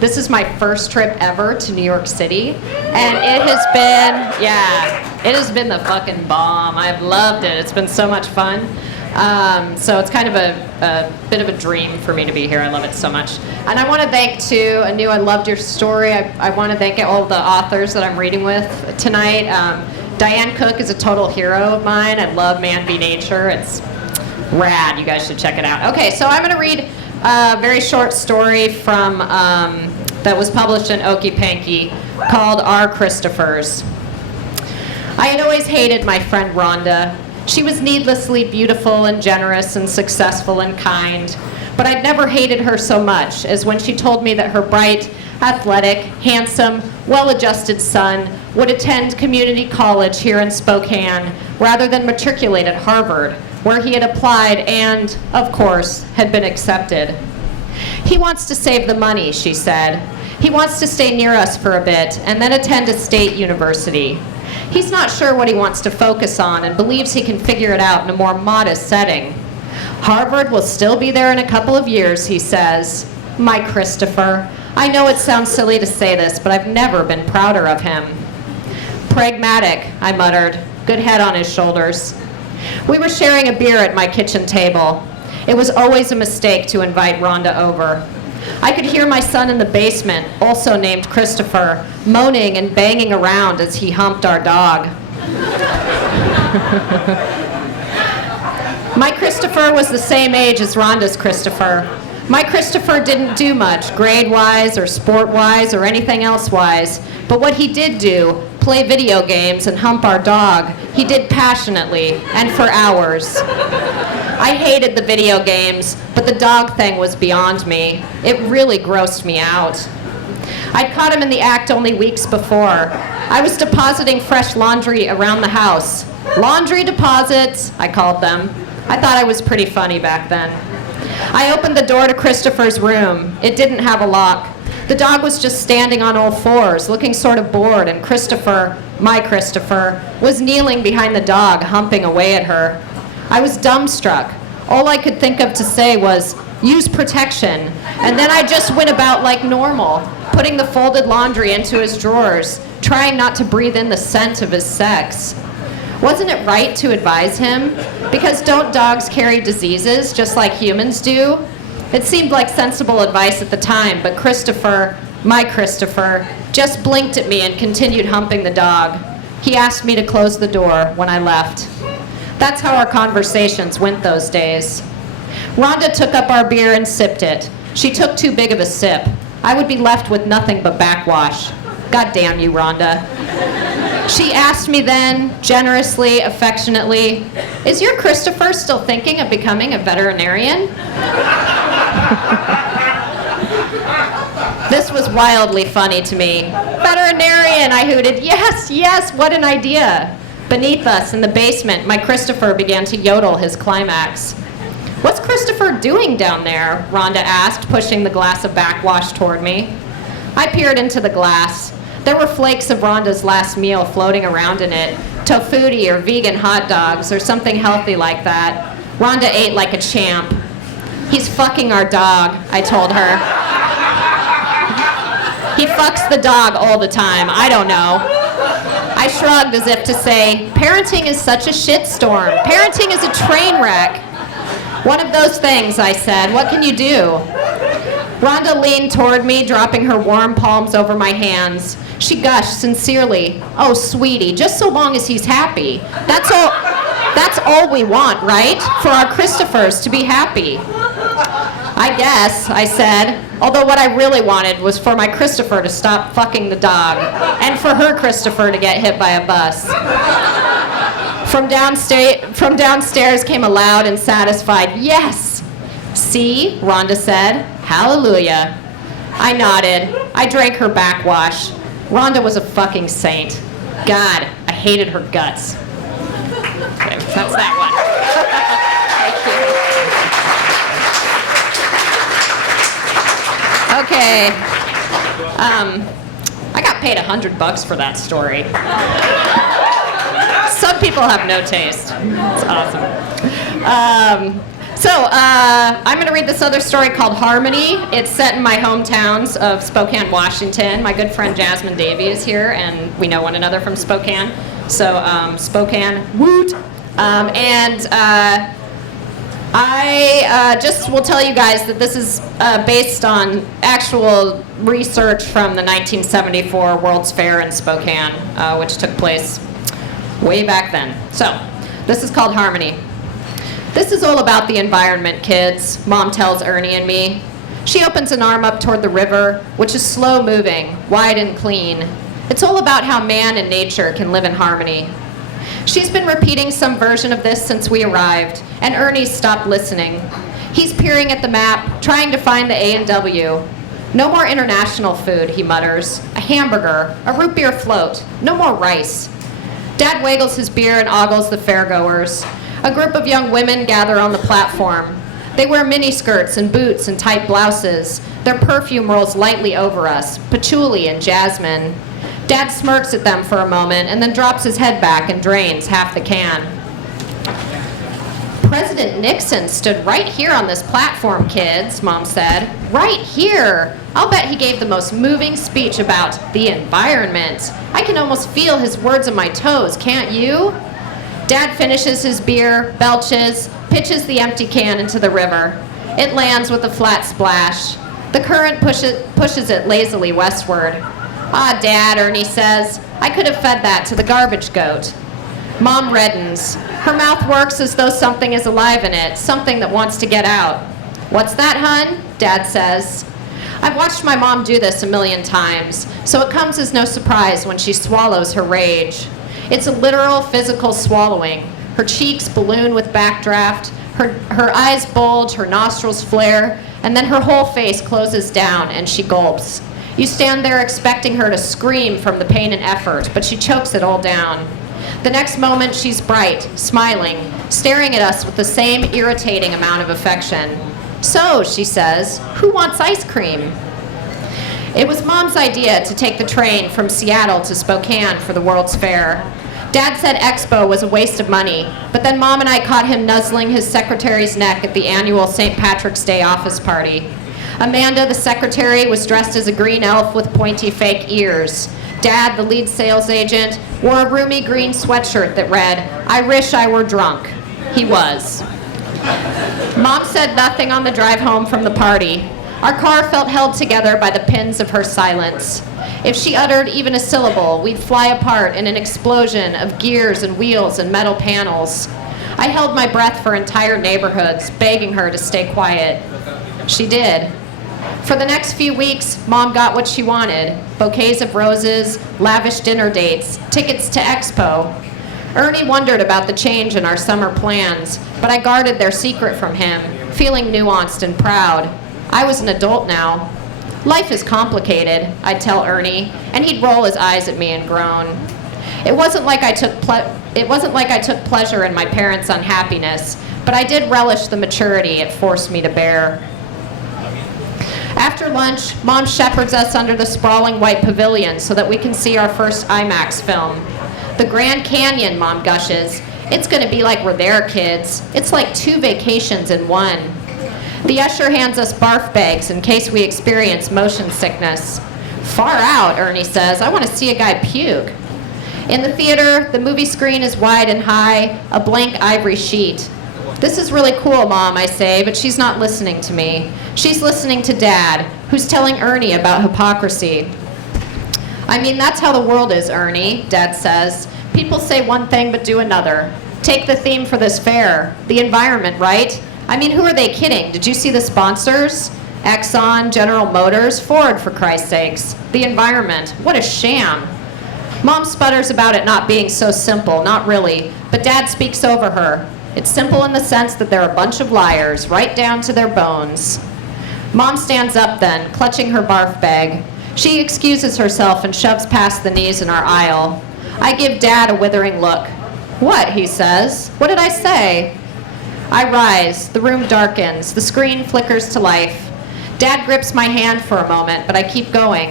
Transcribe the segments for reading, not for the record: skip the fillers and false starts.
This is my first trip ever to New York City, and it has been the fucking bomb. I've loved it. It's been so much fun. So it's kind of a bit of a dream for me to be here. I love it so much. And I want to thank, too, Anu, I loved your story. I want to thank all the authors that I'm reading with tonight. Diane Cook is a total hero of mine. I love Man v. Nature. It's rad. You guys should check it out. Okay, so I'm going to read a very short story from that was published in Okey Panky called Our Christophers. I had always hated my friend Rhonda. She was needlessly beautiful and generous and successful and kind, but I'd never hated her so much as when she told me that her bright, athletic, handsome, well-adjusted son would attend community college here in Spokane rather than matriculate at Harvard, where he had applied and, of course, had been accepted. He wants to save the money, she said. He wants to stay near us for a bit and then attend a state university. He's not sure what he wants to focus on and believes he can figure it out in a more modest setting. Harvard will still be there in a couple of years, he says. My Christopher. I know it sounds silly to say this, but I've never been prouder of him. Pragmatic, I muttered, good head on his shoulders. We were sharing a beer at my kitchen table. It was always a mistake to invite Rhonda over. I could hear my son in the basement, also named Christopher, moaning and banging around as he humped our dog. My Christopher was the same age as Rhonda's Christopher. My Christopher didn't do much, grade-wise or sport-wise or anything else-wise, but what he did do, play video games and hump our dog, he did passionately and for hours. I hated the video games, but the dog thing was beyond me. It really grossed me out. I'd caught him in the act only weeks before. I was depositing fresh laundry around the house. Laundry deposits, I called them. I thought I was pretty funny back then. I opened the door to Christopher's room. It didn't have a lock. The dog was just standing on all fours, looking sort of bored, and Christopher, my Christopher, was kneeling behind the dog, humping away at her. I was dumbstruck. All I could think of to say was, use protection. And then I just went about like normal, putting the folded laundry into his drawers, trying not to breathe in the scent of his sex. Wasn't it right to advise him? Because don't dogs carry diseases just like humans do? It seemed like sensible advice at the time, but Christopher, my Christopher, just blinked at me and continued humping the dog. He asked me to close the door when I left. That's how our conversations went those days. Rhonda took up our beer and sipped it. She took too big of a sip. I would be left with nothing but backwash. God damn you, Rhonda. She asked me then, generously, affectionately, is your Christopher still thinking of becoming a veterinarian? This was wildly funny to me. Veterinarian, I hooted. Yes, yes, what an idea. Beneath us, in the basement, my Christopher began to yodel his climax. What's Christopher doing down there? Rhonda asked, pushing the glass of backwash toward me. I peered into the glass. There were flakes of Rhonda's last meal floating around in it, tofuti or vegan hot dogs or something healthy like that. Rhonda ate like a champ. He's fucking our dog, I told her. He fucks the dog all the time. I don't know. I shrugged as if to say, parenting is such a shitstorm. Parenting is a train wreck. One of those things, I said. What can you do? Rhonda leaned toward me, dropping her warm palms over my hands. She gushed sincerely, oh, sweetie, just so long as he's happy. That's all we want, right? For our Christophers to be happy. I guess, I said, although what I really wanted was for my Christopher to stop fucking the dog, and for her Christopher to get hit by a bus. From downstairs came a loud and satisfied, yes! See, Rhonda said, hallelujah. I nodded. I drank her backwash. Rhonda was a fucking saint. God, I hated her guts. Okay, that's that one. Thank you. Okay. I got paid $100 for that story. Some people have no taste. It's awesome. I'm going to read this other story called Harmony. It's set in my hometowns of Spokane, Washington. My good friend Jasmine Davy is here, and we know one another from Spokane. So, Spokane, woot! I just will tell you guys that this is based on actual research from the 1974 World's Fair in Spokane, which took place way back then. So, this is called Harmony. This is all about the environment, kids, Mom tells Ernie and me. She opens an arm up toward the river, which is slow moving, wide and clean. It's all about how man and nature can live in harmony. She's been repeating some version of this since we arrived, and Ernie's stopped listening. He's peering at the map, trying to find the A&W. No more international food, he mutters. A hamburger, a root beer float, no more rice. Dad waggles his beer and ogles the fairgoers. A group of young women gather on the platform. They wear miniskirts and boots and tight blouses. Their perfume rolls lightly over us, patchouli and jasmine. Dad smirks at them for a moment and then drops his head back and drains half the can. President Nixon stood right here on this platform, kids, Mom said. Right here. I'll bet he gave the most moving speech about the environment. I can almost feel his words on my toes, can't you? Dad finishes his beer, belches, pitches the empty can into the river. It lands with a flat splash. The current pushes it lazily westward. Ah, Dad, Ernie says, I could have fed that to the garbage goat. Mom reddens. Her mouth works as though something is alive in it, something that wants to get out. What's that, hun? Dad says. I've watched my mom do this a million times, so it comes as no surprise when she swallows her rage. It's a literal physical swallowing. Her cheeks balloon with backdraft, her eyes bulge, her nostrils flare, and then her whole face closes down and she gulps. You stand there expecting her to scream from the pain and effort, but she chokes it all down. The next moment she's bright, smiling, staring at us with the same irritating amount of affection. So, she says, who wants ice cream? It was Mom's idea to take the train from Seattle to Spokane for the World's Fair. Dad said Expo was a waste of money, but then Mom and I caught him nuzzling his secretary's neck at the annual St. Patrick's Day office party. Amanda, the secretary, was dressed as a green elf with pointy fake ears. Dad, the lead sales agent, wore a roomy green sweatshirt that read, I wish I were drunk. He was. Mom said nothing on the drive home from the party. Our car felt held together by the pins of her silence. If she uttered even a syllable, we'd fly apart in an explosion of gears and wheels and metal panels. I held my breath for entire neighborhoods, begging her to stay quiet. She did. For the next few weeks, Mom got what she wanted: bouquets of roses, lavish dinner dates, tickets to Expo. Ernie wondered about the change in our summer plans, but I guarded their secret from him, feeling nuanced and proud. I was an adult now. Life is complicated, I'd tell Ernie, and he'd roll his eyes at me and groan. It wasn't like I took pleasure in my parents' unhappiness, but I did relish the maturity it forced me to bear. After lunch, Mom shepherds us under the sprawling white pavilion so that we can see our first IMAX film. The Grand Canyon, Mom gushes. It's going to be like we're there, kids. It's like 2 vacations in one. The usher hands us barf bags in case we experience motion sickness. Far out, Ernie says. I want to see a guy puke. In the theater, the movie screen is wide and high, a blank ivory sheet. This is really cool, Mom, I say, but she's not listening to me. She's listening to Dad, who's telling Ernie about hypocrisy. I mean, that's how the world is, Ernie, Dad says. People say one thing but do another. Take the theme for this fair, the environment, right? I mean, who are they kidding? Did you see the sponsors? Exxon, General Motors, Ford, for Christ's sakes. The environment. What a sham. Mom sputters about it not being so simple, not really, but Dad speaks over her. It's simple in the sense that they're a bunch of liars, right down to their bones. Mom stands up then, clutching her barf bag. She excuses herself and shoves past the knees in our aisle. I give Dad a withering look. What, he says. What did I say? I rise, the room darkens, the screen flickers to life. Dad grips my hand for a moment, but I keep going.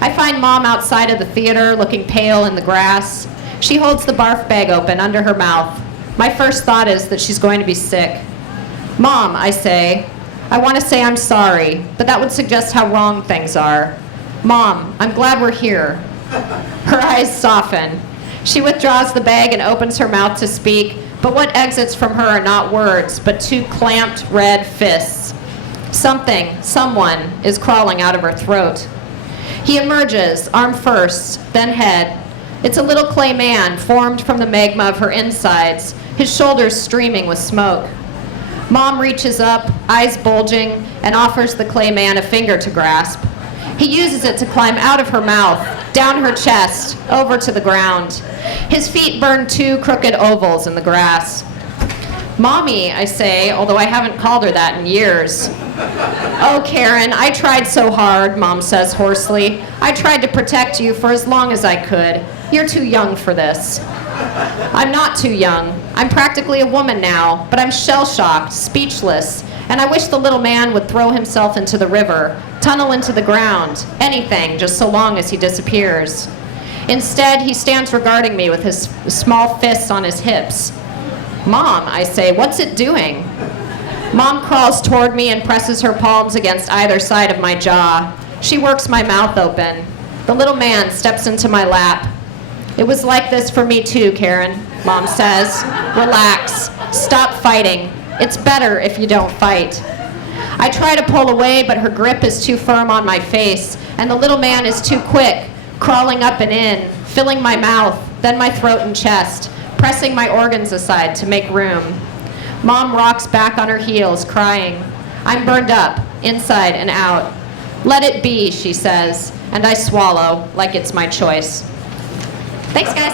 I find Mom outside of the theater, looking pale in the grass. She holds the barf bag open under her mouth. My first thought is that she's going to be sick. Mom, I say, I want to say I'm sorry, but that would suggest how wrong things are. Mom, I'm glad we're here. Her eyes soften. She withdraws the bag and opens her mouth to speak, but what exits from her are not words, but two clamped red fists. Someone is crawling out of her throat. He emerges, arm first, then head. It's a little clay man formed from the magma of her insides, his shoulders streaming with smoke. Mom reaches up, eyes bulging, and offers the clay man a finger to grasp. He uses it to climb out of her mouth, down her chest, over to the ground. His feet burn two crooked ovals in the grass. Mommy, I say, although I haven't called her that in years. Oh, Karen, I tried so hard, Mom says hoarsely. I tried to protect you for as long as I could. You're too young for this. I'm not too young. I'm practically a woman now, but I'm shell-shocked, speechless, and I wish the little man would throw himself into the river, tunnel into the ground, anything, just so long as he disappears. Instead, he stands regarding me with his small fists on his hips. Mom, I say, what's it doing? Mom crawls toward me and presses her palms against either side of my jaw. She works my mouth open. The little man steps into my lap. It was like this for me too, Karen, Mom says. Relax. Stop fighting. It's better if you don't fight. I try to pull away, but her grip is too firm on my face, and the little man is too quick, crawling up and in, filling my mouth, then my throat and chest, pressing my organs aside to make room. Mom rocks back on her heels, crying. I'm burned up, inside and out. Let it be, she says, and I swallow like it's my choice. Thanks, guys.